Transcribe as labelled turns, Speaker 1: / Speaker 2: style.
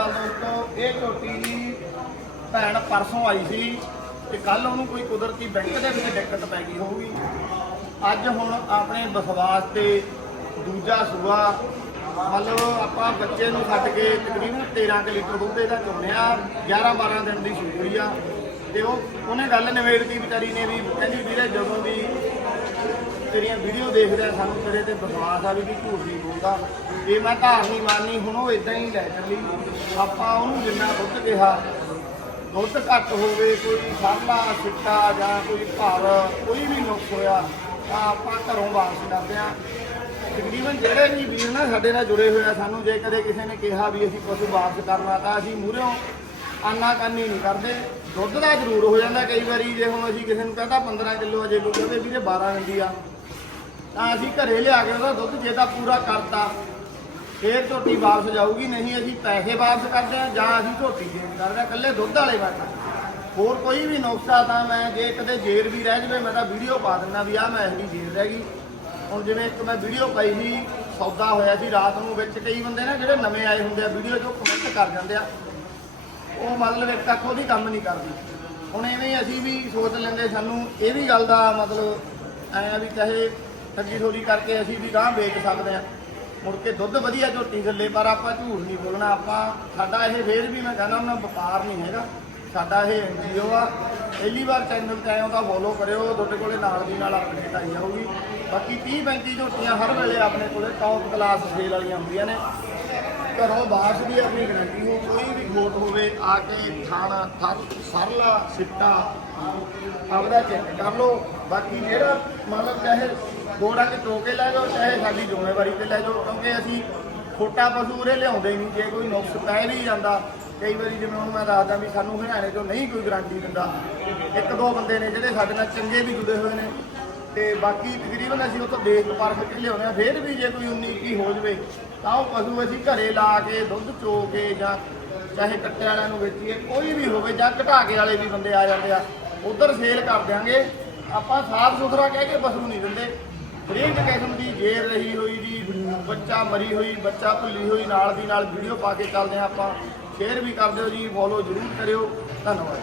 Speaker 1: ਅਕਾਲ ਦੋਸਤੋ ਇਹ ਝੋਟੀ ਭੈਣ ਪਰਸੋਂ ਆਈ ਸੀ ਤੇ ਕੱਲ ਉਹਨੂੰ ਕੋਈ ਕੁਦਰਤੀ ਬੈਂਕ ਦੇ ਵਿੱਚ ਦਿੱਕਤ ਪੈ ਗਈ ਹੋਊਗੀ। ਅੱਜ ਹੁਣ ਆਪਣੇ ਵਿਸ਼ਵਾਸ ਤੇ ਦੂਜਾ ਸੂਆ, ਮਤਲਬ ਆਪਾਂ ਬੱਚੇ ਨੂੰ ਛੱਡ ਕੇ ਤਕਰੀਬਨ 13 ਕੁ ਲੀਟਰ ਦੁੱਧ ਇਹਦਾ ਚੁੰਨਿਆ 11 12 ਦਿਨ ਦੀ ਸੂਈ ਆ। ਤੇ ਉਹ, ਉਹਨੇ ਗੱਲ ਨਿਬੇੜਤੀ ਵਿਚਾਰੀ ਨੇ ਵੀ, ਕਹਿੰਦੀ ਵੀਰੇ ਜਦੋਂ ਦੀ ਤੇਰੀਆਂ ਵੀਡੀਓ ਦੇਖਦੇ ਆ, ਸਾਨੂੰ ਤੇਰੇ ਤੇ ਵਿਸ਼ਵਾਸ ਆ ਵੀ ਤੂੰ ਝੂਠ ਨਹੀਂ ਬੋਲਦਾ। ਜੇ ਮੈਂ ਘਰ ਨਹੀਂ ਮੰਨਨੀ ਹੁਣ ਉਹ ਇਦਾਂ ਹੀ ਲੈ ਚੱਲੀ। ਆਪਾਂ ਉਹਨੂੰ ਜਿੰਨਾ ਦੁੱਧ ਕਿਹਾ, ਦੁੱਧ ਘੱਟ ਹੋਵੇ, ਕੋਈ ਸਾਲਾ ਸਿੱਟਾ ਜਾਂ ਕੋਈ ਘਰ, ਕੋਈ ਵੀ ਨੁਕਸ ਹੋਇਆ, ਤਾਂ ਆਪਾਂ ਘਰੋਂ ਵਾਪਸ ਕਰਦੇ ਆ ਤਕਰੀਬਨ ਜਿਹੜੇ ਵੀ ਵੀਰ ਨਾ ਸਾਡੇ ਨਾਲ ਜੁੜੇ ਹੋਏ ਆ, ਸਾਨੂੰ ਜੇ ਕਦੇ ਕਿਸੇ ਨੇ ਕਿਹਾ ਵੀ ਅਸੀਂ ਪਸ਼ੂ ਵਾਪਸ ਕਰਨਾ, ਤਾਂ ਅਸੀਂ ਮੂਹਰਿਓਂ ਆਨਾ ਕਾਨੀ ਨਹੀਂ ਕਰਦੇ। ਦੁੱਧ ਦਾ ਜ਼ਰੂਰ ਹੋ ਜਾਂਦਾ ਕਈ ਵਾਰੀ, ਜੇ ਹੁਣ ਅਸੀਂ ਕਿਸੇ ਨੂੰ ਕਹਿੰਦਾ 15 ਕਿਲੋ ਅਜੇ ਕੋਈ ਕਹਿੰਦੇ ਵੀਰੇ 12 ਦਿੰਦੀ ਆ। ਤਾਂ ਅਸੀਂ ਘਰੇ ਲਿਆ ਕੇ ਉਹਦਾ ਦੁੱਧ ਜੇ ਤਾਂ ਪੂਰਾ ਕਰਤਾ, ਫੇਰ ਝੋਟੀ ਵਾਪਸ ਜਾਊਗੀ, ਨਹੀਂ ਅਸੀਂ ਪੈਸੇ ਵਾਪਸ ਕਰਦੇ ਆ ਜਾਂ ਅਸੀਂ ਝੋਟੀ ਚੇਂਜ ਕਰਦੇ ਆ ਇਕੱਲੇ ਦੁੱਧ ਵਾਲੇ ਵਾਟਾ ਹੋਰ ਕੋਈ ਵੀ ਨੁਕਸਾ ਤਾਂ ਮੈਂ ਜੇ ਕਦੇ ਜੇਰ ਵੀ ਰਹਿ ਜਵੇ, ਮੈਂ ਤਾਂ ਵੀਡੀਓ ਪਾ ਦਿੰਦਾ ਵੀ ਆ ਮੈਂ ਇਹਦੀ ਜੇਰ ਰਹਿ ਗਈ। ਹੁਣ ਜਿਵੇਂ ਇੱਕ ਮੈਂ ਵੀਡੀਓ ਪਾਈ ਸੀ, ਸੌਦਾ ਹੋਇਆ ਸੀ ਰਾਤ ਨੂੰ, ਵਿੱਚ ਕਈ ਬੰਦੇ ਨਾ ਜਿਹੜੇ ਨਵੇਂ ਆਏ ਹੁੰਦੇ ਆ, ਵੀਡੀਓ 'ਚੋਂ ਕਮੈਂਟ ਕਰ ਜਾਂਦੇ ਆ। ਉਹ ਮਤਲਬ ਇੱਕ ਤੱਕ ਉਹਦੀ ਕੰਮ ਨਹੀਂ ਕਰਦੀ। ਹੁਣ ਐਵੇਂ ਹੀ ਅਸੀਂ ਵੀ ਸੋਚ ਲੈਂਦੇ, ਸਾਨੂੰ ਇਹ ਵੀ ਗੱਲ ਦਾ ਮਤਲਬ ਐ ਆ ਵੀ ਚਾਹੇ ਠੱਗੀ ਠੋਰੀ ਕਰਕੇ ਅਸੀਂ ਵੀ ਗਾਂ ਵੇਚ ਸਕਦੇ ਆ ਮੁੜ ਕੇ ਦੁੱਧ ਵਧੀਆ ਝੋਟੀ ਥੱਲੇ, ਪਰ ਆਪਾਂ ਝੂਠ ਨਹੀਂ ਬੋਲਣਾ। ਆਪਾਂ, ਸਾਡਾ ਇਹ ਫੇਰ ਵੀ ਮੈਂ ਕਹਿੰਦਾ ਉਹਨਾਂ ਵਪਾਰ ਨਹੀਂ ਹੈਗਾ। ਸਾਡਾ ਇਹ ਐਨਜੀਓ ਆ। ਪਹਿਲੀ ਵਾਰ ਚੈਨਲ ਤੇ ਆਏ ਹੋ ਤਾਂ ਫੋਲੋ ਕਰਿਓ। ਤੁਹਾਡੇ ਕੋਲੇ ਨਾਲ ਦੀ ਨਾਲ ਅਪਡੇਟ ਆਈ ਜਾਊਗੀ ਬਾਕੀ 30 35 ਝੋਟੀਆਂ ਹਰ ਵੇਲੇ ਆਪਣੇ ਕੋਲੇ ਟੌਪ ਕਲਾਸ ਸੇਲ ਵਾਲੀਆਂ ਹੁੰਦੀਆਂ ਨੇ। ਘਰੋਂ ਬਾਹਰ ਵੀ ਆਪਣੀ ਗਰੰਟੀ ਹੋ, ਕੋਈ ਵੀ ਖੋਟ ਹੋਵੇ, ਆ ਕੇ ਥਾਣਾ, ਥਰ ਸਰਲਾ, ਸਿੱਟਾ ਆਪਦਾ ਚੈੱਕ ਕਰ ਲਓ। ਬਾਕੀ ਜਿਹੜਾ ਮਤਲਬ ਚਾਹੇ ਗੋੜਾ ਕੇ ਟੋ ਕੇ ਲੈ ਜਾਓ, ਚਾਹੇ ਸਾਡੀ ਜ਼ਿੰਮੇਵਾਰੀ ਤੇ ਲੈ ਜਾਓ, ਕਿਉਂਕਿ ਅਸੀਂ ਖੋਟਾ ਪਸ਼ੂ ਉਰੇ ਲਿਆਉਂਦੇ ਨਹੀਂ। ਜੇ ਕੋਈ ਨੁਕਸ ਪੈ ਵੀ ਜਾਂਦਾ, ਕਈ ਵਾਰੀ ਜਿਵੇਂ ਹੁਣ ਮੈਂ ਦੱਸਦਾ ਵੀ ਸਾਨੂੰ ਹਰਿਆਣੇ ਤੋਂ ਨਹੀਂ ਕੋਈ ਗਾਰੰਟੀ ਦਿੰਦਾ। ਇੱਕ ਦੋ ਬੰਦੇ ਨੇ ਜਿਹੜੇ ਸਾਡੇ ਨਾਲ ਚੰਗੇ ਵੀ ਜੁੜੇ ਹੋਏ ਨੇ। ਤੇ ਬਾਕੀ ਤਕਰੀਬਨ ਅਸੀਂ ਉੱਥੋਂ ਦੇਖ ਪਰਖ ਕੇ ਲਿਆਉਂਦੇ ਆ ਫਿਰ ਵੀ ਜੇ ਕੋਈ 19 ਕੀ ਹੋ ਜਵੇ, ਤਾਂ ਉਹ ਪਸ਼ੂ ਅਸੀਂ ਘਰੇ ਲਾ ਕੇ, ਦੁੱਧ ਚੋ ਕੇ ਜਾਂ ਚਾਹੇ ਕੱਟੇ ਵਾਲਿਆਂ ਨੂੰ ਵੇਚੀਏ, ਕੋਈ ਵੀ ਹੋਵੇ ਜਾਂ ਘਟਾ ਕੇ ਵਾਲੇ ਵੀ ਬੰਦੇ ਆ ਜਾਂਦੇ ਆ। ਉਧਰ ਸੇਲ ਕਰ ਦਿਆਂਗੇ। ਆਪਾਂ ਸਾਫ਼ ਸੁਥਰਾ ਕਹਿ ਕੇ ਪਸ਼ੂ ਨਹੀਂ ਦਿੰਦੇ। ਹਰੇਕ ਕਿਸਮ ਦੀ ਜੇਰ ਰਹੀ ਹੋਈ ਜੀ, ਬੱਚਾ ਮਰੀ ਹੋਈ, ਬੱਚਾ ਭੁੱਲੀ ਹੋਈ, ਨਾਲ ਦੀ ਨਾਲ ਵੀਡੀਓ ਪਾ ਕੇ ਚੱਲਦੇ ਆ ਆਪਾਂ। ਸ਼ੇਅਰ ਵੀ ਕਰ ਦਿਓ ਜੀ ਫੋਲੋ ਜ਼ਰੂਰ ਕਰਿਓ। ਧੰਨਵਾਦ।